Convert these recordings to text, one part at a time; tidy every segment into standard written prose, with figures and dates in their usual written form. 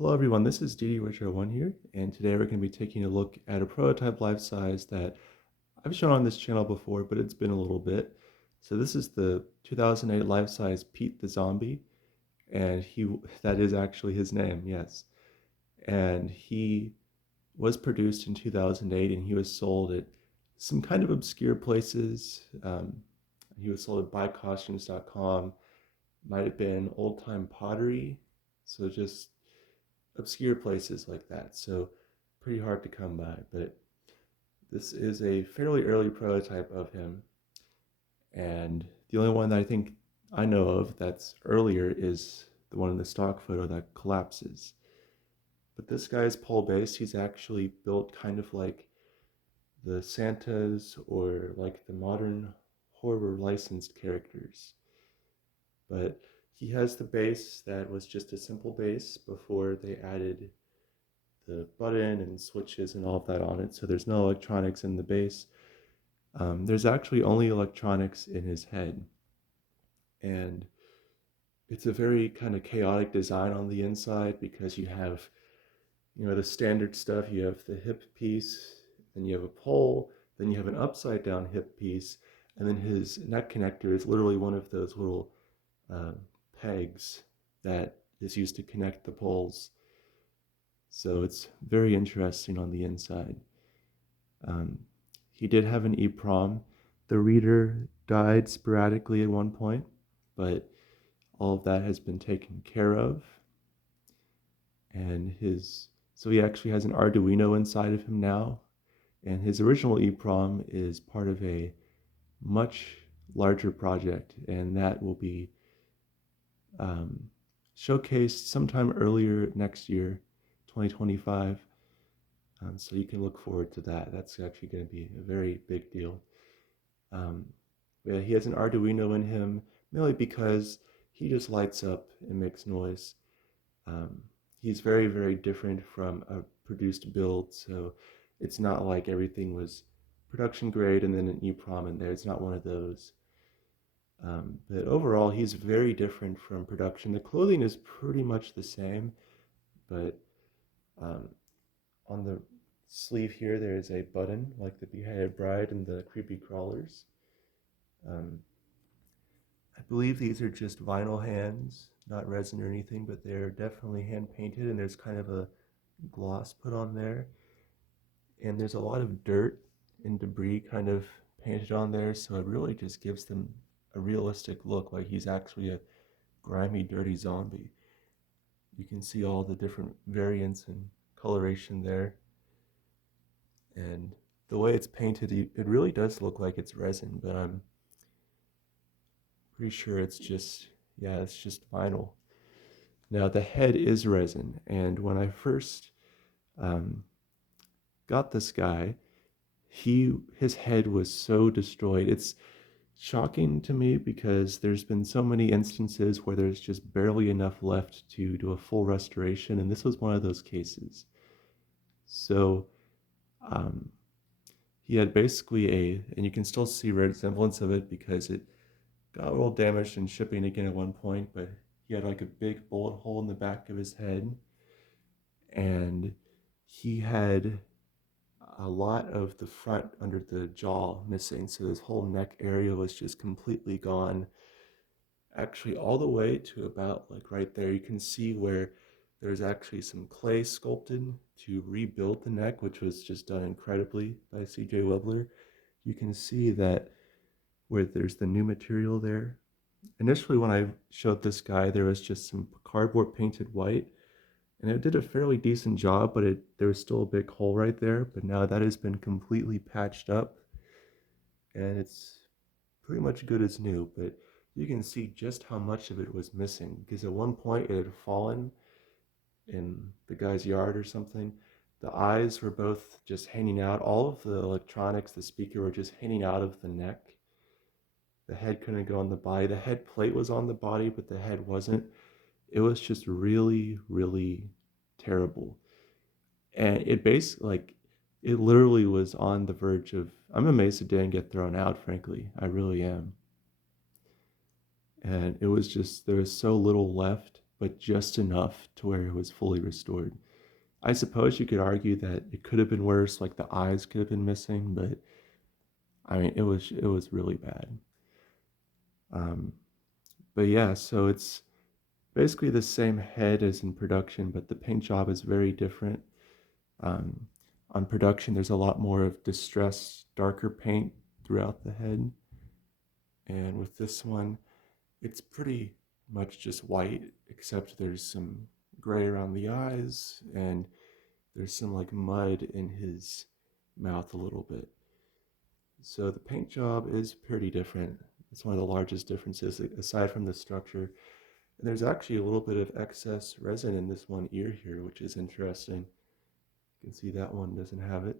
Hello everyone, this is DD1 here, and today we're going to be taking a look at a prototype life size that I've shown on this channel before, but it's been a little bit. So this is the 2008 life size Pete the Zombie, and that is actually his name, yes. And he was produced in 2008, and he was sold at some kind of obscure places. He was sold at buycostumes.com, might have been Old Time Pottery, so just obscure places like that. So pretty hard to come by, but this is a fairly early prototype of him. And the only one that I think I know of that's earlier is the one in the stock photo that collapses. But this guy is pole based. He's actually built kind of like the Santas or like the modern horror licensed characters. But he has the base that was just a simple base before they added the button and switches and all of that on it. So there's no electronics in the base. There's actually only electronics in his head. And it's a very kind of chaotic design on the inside because you have, the standard stuff. You have the hip piece, then you have a pole, then you have an upside down hip piece, and then his neck connector is literally one of those little uh, pegs that is used to connect the poles. So it's very interesting on the inside. Um, he did have an EEPROM. The reader died sporadically at one point, but all of that has been taken care of. And so he actually has an Arduino inside of him now. And his original EEPROM is part of a much larger project, and that will be um, showcased sometime earlier next year, 2025. So you can look forward to that. That's actually going to be a very big deal. Um, yeah, he has an Arduino in him, mainly because he just lights up and makes noise. Um, he's very, very different from a produced build, so it's not like everything was production grade and then an EEPROM in there. It's not one of those. But overall, he's very different from production. The clothing is pretty much the same, but um, on the sleeve here, there is a button like the Beheaded Bride and the Creepy Crawlers. Um, I believe these are just vinyl hands, not resin or anything, but they're definitely hand painted, and there's kind of a gloss put on there. And there's a lot of dirt and debris kind of painted on there, so it really just gives them a realistic look, like he's actually a grimy, dirty zombie. You can see all the different variants and coloration there. And the way it's painted, it really does look like it's resin, but I'm pretty sure it's just vinyl. Now the head is resin, and when I first um, got this guy, his head was so destroyed. It's shocking to me because there's been so many instances where there's just barely enough left to do a full restoration, and this was one of those cases. So um, he had basically and you can still see resemblance of it because it got a little damaged in shipping again at one point, but he had like a big bullet hole in the back of his head, and he had a lot of the front under the jaw missing, so his whole neck area was just completely gone. Actually, all the way to about like right there, you can see where there's actually some clay sculpted to rebuild the neck, which was just done incredibly by CJ Webler. You can see that where there's the new material there. Initially, when I showed this guy, there was just some cardboard painted white, and it did a fairly decent job, but there was still a big hole right there. But now that has been completely patched up, and it's pretty much good as new. But you can see just how much of it was missing because at one point it had fallen in the guy's yard or something. The eyes were both just hanging out. All of the electronics, the speaker were just hanging out of the neck. The head couldn't go on the body. The head plate was on the body, but the head wasn't. It was just really, really terrible. And it basically, like, it literally was on the verge of. I'm amazed it didn't get thrown out, frankly. I really am. And it was just, there was so little left. but just enough to where it was fully restored. I suppose you could argue that it could have been worse, like the eyes could have been missing, but I mean, it was really bad. Um, but yeah, so it's basically the same head as in production, but the paint job is very different. Um, on production, there's a lot more of distressed, darker paint throughout the head, and with this one, it's pretty much just white, except there's some gray around the eyes, and there's some like mud in his mouth a little bit. So the paint job is pretty different. It's one of the largest differences aside from the structure. And there's actually a little bit of excess resin in this one ear here, which is interesting. You can see that one doesn't have it.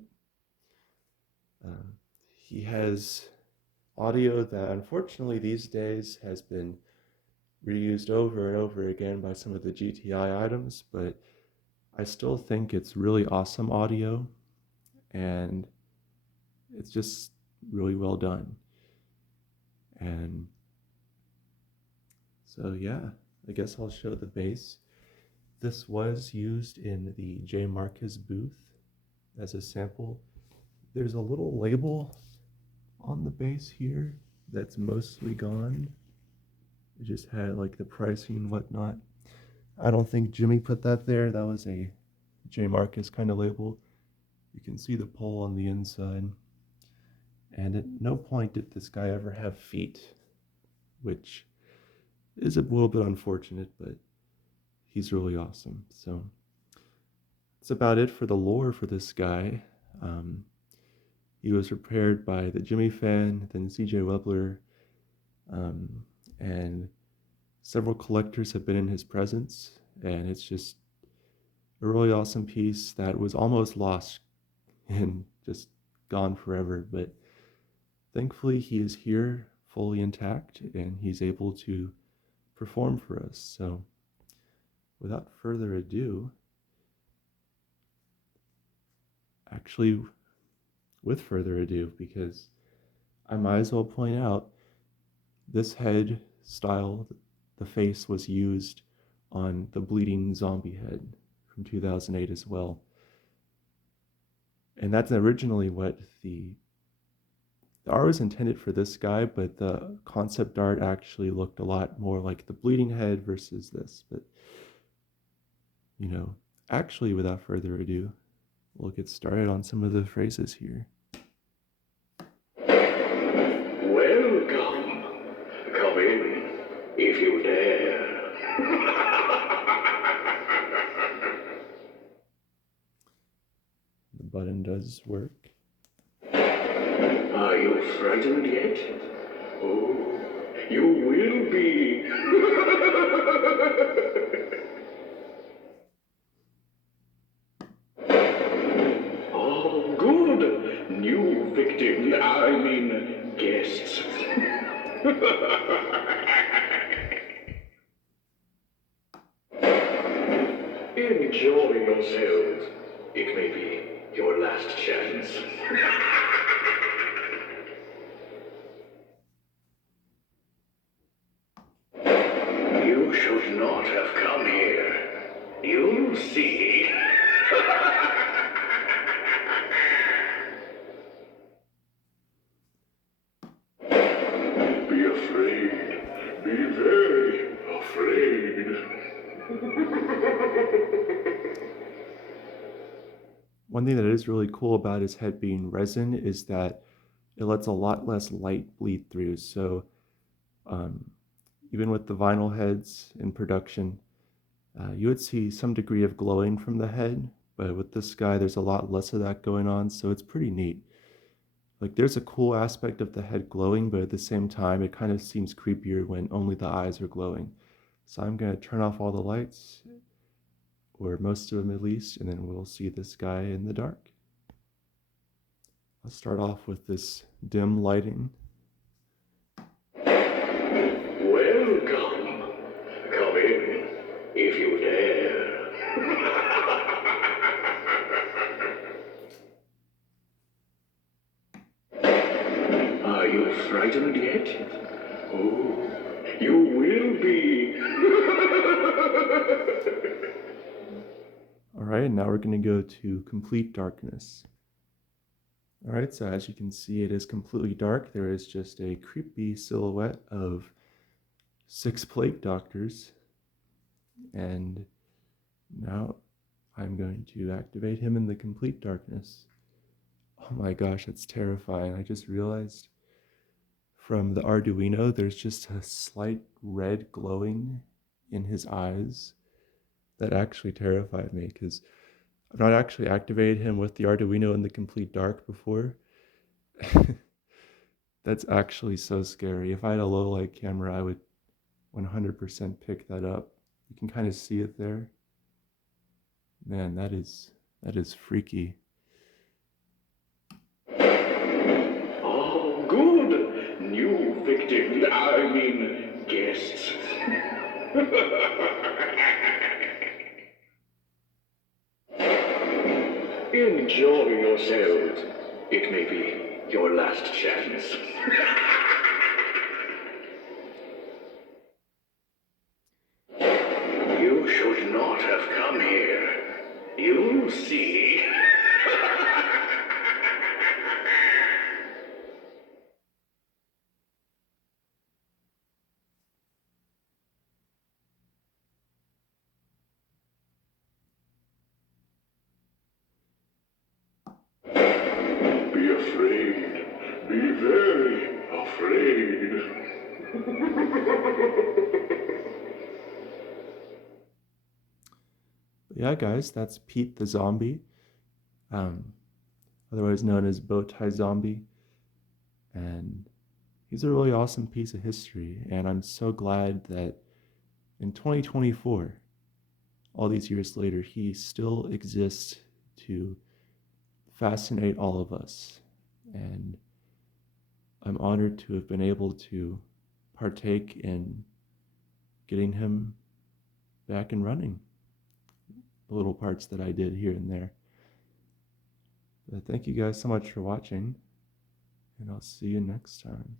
Um, he has audio that unfortunately these days has been reused over and over again by some of the GTI items, but I still think it's really awesome audio and it's just really well done. And so, yeah, I guess I'll show the bass. This was used in the J. Marcus booth as a sample. There's a little label on the bass here that's mostly gone. It just had like the pricing and whatnot. I don't think Jimmy put that there. That was a J. Marcus kind of label. You can see the pole on the inside. And at no point did this guy ever have feet, which is a little bit unfortunate, but he's really awesome. So that's about it for the lore for this guy. He was repaired by the Jimmy fan, then CJ Webler, and several collectors have been in his presence, and it's just a really awesome piece that was almost lost and just gone forever, but thankfully he is here fully intact and he's able to perform for us. So without further ado, actually with further ado, because I might as well point out this head style, the face was used on the Bleeding Zombie head from 2008 as well. And that's originally what the art was intended for this guy, but the concept art actually looked a lot more like the Bleeding head versus this. But, you know, actually, without further ado, we'll get started on some of the phrases here. Welcome. Come in, if you dare. The button does work. Are you frightened yet? Oh, you will be. Oh, good. New victim, I mean, guests. Enjoy yourselves. It may be your last chance. You should not have come here. You'll see. Be afraid. Be very afraid. One thing that is really cool about his head being resin is that it lets a lot less light bleed through. So even with the vinyl heads in production, you would see some degree of glowing from the head, but with this guy, there's a lot less of that going on, so it's pretty neat. Like, there's a cool aspect of the head glowing, but at the same time, it kind of seems creepier when only the eyes are glowing. So I'm going to turn off all the lights, or most of them at least, and then we'll see this guy in the dark. I'll start off with this dim lighting. Welcome. Come in, if you dare. Are you frightened yet? Oh, You will be. All right, now we're going to go to complete darkness. All right, so as you can see, it is completely dark. There is just a creepy silhouette of 6 plague doctors. And now I'm going to activate him in the complete darkness. Oh my gosh, that's terrifying. I just realized from the Arduino, there's just a slight red glowing in his eyes that actually terrified me because I've not actually activated him with the Arduino in the complete dark before. That's actually so scary. If I had a low light camera, I would 100% pick that up. You can kind of see it there. Man, that is freaky. Oh, good. New victims, I mean, guests. Enjoy yourselves. It may be your last chance. You should not have come here. You'll see. Be afraid. Be very afraid. But yeah, guys, that's Pete the Zombie, um, otherwise known as Bowtie Zombie. And he's a really awesome piece of history. And I'm so glad that in 2024, all these years later, he still exists to fascinate all of us. And I'm honored to have been able to partake in getting him back and running, the little parts that I did here and there. But thank you guys so much for watching, and I'll see you next time.